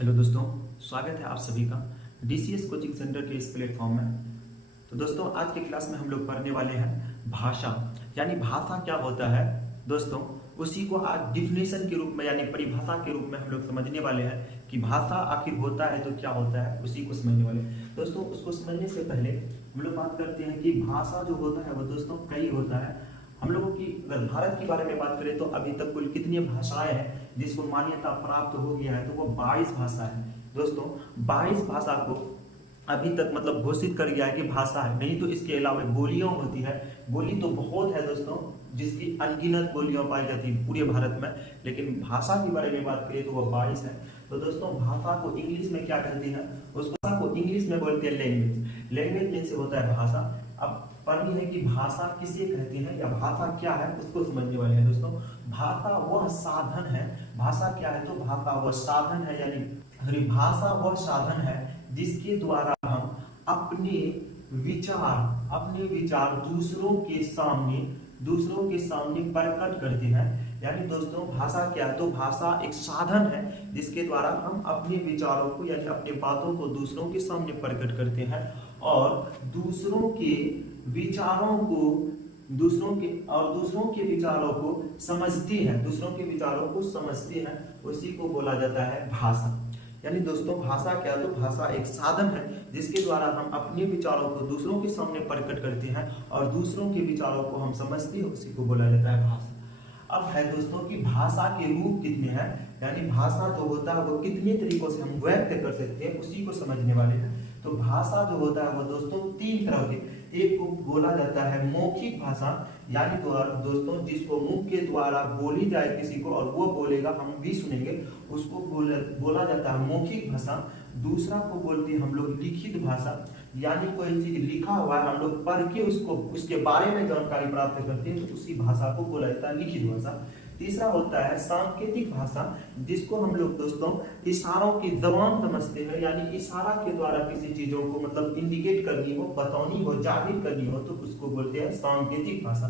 Hello दोस्तों, स्वागत है आप सभी का डीसीएस कोचिंग सेंटर के इस प्लेटफॉर्म में। तो दोस्तों, आज के क्लास में हम लोग पढ़ने वाले हैं भाषा, यानी भाषा क्या होता है। दोस्तों, उसी को आज डिफिनेशन के रूप में यानी परिभाषा के रूप में हम लोग समझने वाले हैं कि भाषा आखिर होता है तो क्या होता है, उसी को समझने वाले हैं। दोस्तों, उसको समझने से पहले हम लोग बात करते हैं कि भाषा जो होता है वो दोस्तों कई होता है। हम लोगों की अगर भारत के बारे में बात करें तो अभी तक कुल कितनी भाषाएं हैं जिसको मान्यता प्राप्त हो गया है, तो वो 22 भाषा है। दोस्तों, 22 भाषा को अभी तक मतलब घोषित कर गया है कि भाषा है, नहीं तो इसके अलावा बोलियां होती है। बोली तो बहुत है दोस्तों, जिसकी अनगिनत बोलियां पाई जाती है पूरे भारत में, लेकिन भाषा के बारे में बात करें तो वो 22 है। तो दोस्तों, भाषा को इंग्लिश में क्या कहते हैं, उस भाषा को इंग्लिश में बोलते हैं लैंग्वेज। लैंग्वेज मीन से होता है भाषा। अब पढ़नी है कि भाषा किसे कहते हैं या भाषा क्या है, उसको समझने वाले हैं। दोस्तों, भाषा वह साधन है। भाषा क्या है, तो भाषा वह साधन है, यानी भाषा वह साधन है जिसके द्वारा हम अपने विचार दूसरों के सामने प्रकट करते हैं। यानी दोस्तों, भाषा क्या है, तो भाषा एक साधन है जिसके द्वारा हम अपने विचारों को यानी अपने बातों को दूसरों के सामने प्रकट करते हैं और दूसरों के विचारों को समझते हैं, उसी को बोला जाता है भाषा। यानी दोस्तों, भाषा क्या है, तो भाषा एक साधन है जिसके द्वारा हम अपने विचारों को दूसरों के सामने प्रकट करते हैं और दूसरों के विचारों को हम समझते हैं, उसी को बोला जाता है भाषा। अब है दोस्तों कि भाषा के रूप कितने हैं, यानी भाषा जो होता है वो कितने तरीकों से हम व्यक्त कर सकते हैं, उसी को समझने वाले हैं। तो भाषा जो होता है वो दोस्तों 3 तरह के, एक को बोला जाता है मौखिक भाषा, यानी तो दोस्तों जिसको मुख के द्वारा बोली जाए किसी को और वो बोलेगा, हम भी सुनेंगे, उसको बोला जाता है मौखिक भाषा। दूसरा को बोलते हैं हम लोग लिखित भाषा, यानी कोई चीज लिखा हुआ है, हम लोग पढ़ के उसके बारे में जानकारी प्राप्त करते हैं, तो उसी भाषा को बोला जाता है लिखित भाषा। तीसरा होता है सांकेतिक भाषा, जिसको हम लोग दोस्तों इशारों की जबान समझते हैं, यानी इशारा के द्वारा किसी चीजों को मतलब इंडिकेट करनी हो, बतानी हो, जाहिर करनी हो, तो उसको बोलते हैं सांकेतिक भाषा।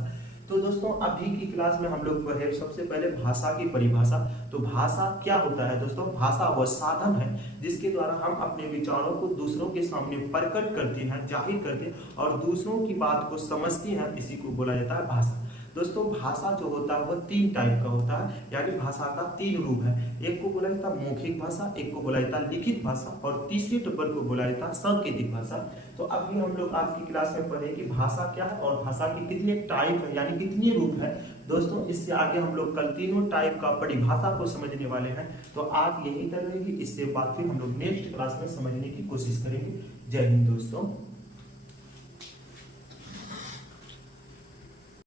तो दोस्तों, अभी की क्लास में हम लोग पढ़े सबसे पहले भाषा की परिभाषा। तो भाषा क्या होता है दोस्तों, भाषा वह साधन है जिसके द्वारा हम अपने विचारों को दूसरों के सामने प्रकट करते हैं, जाहिर करते हैं और दूसरों की बात को समझते हैं, इसी को बोला जाता है भाषा। दोस्तों, भाषा जो होता है वो 3 टाइप का होता है, यानी भाषा का 3 रूप है। एक को बोला जाता है मौखिक भाषा, एक को बोला जाता है लिखित भाषा और तीसरे नंबर को बोला जाता है सांकेतिक भाषा। तो अभी हम लोग आज की क्लास में पढ़े कि भाषा क्या है और भाषा के कितने टाइप है, यानी कितने रूप है। दोस्तों, इससे आगे हम लोग कल तीनों टाइप का परिभाषा को समझने वाले हैं। तो आज यही तक रहेगी, इससे बाद फिर हम लोग नेक्स्ट क्लास में समझने की कोशिश करेंगे। जय हिंद दोस्तों।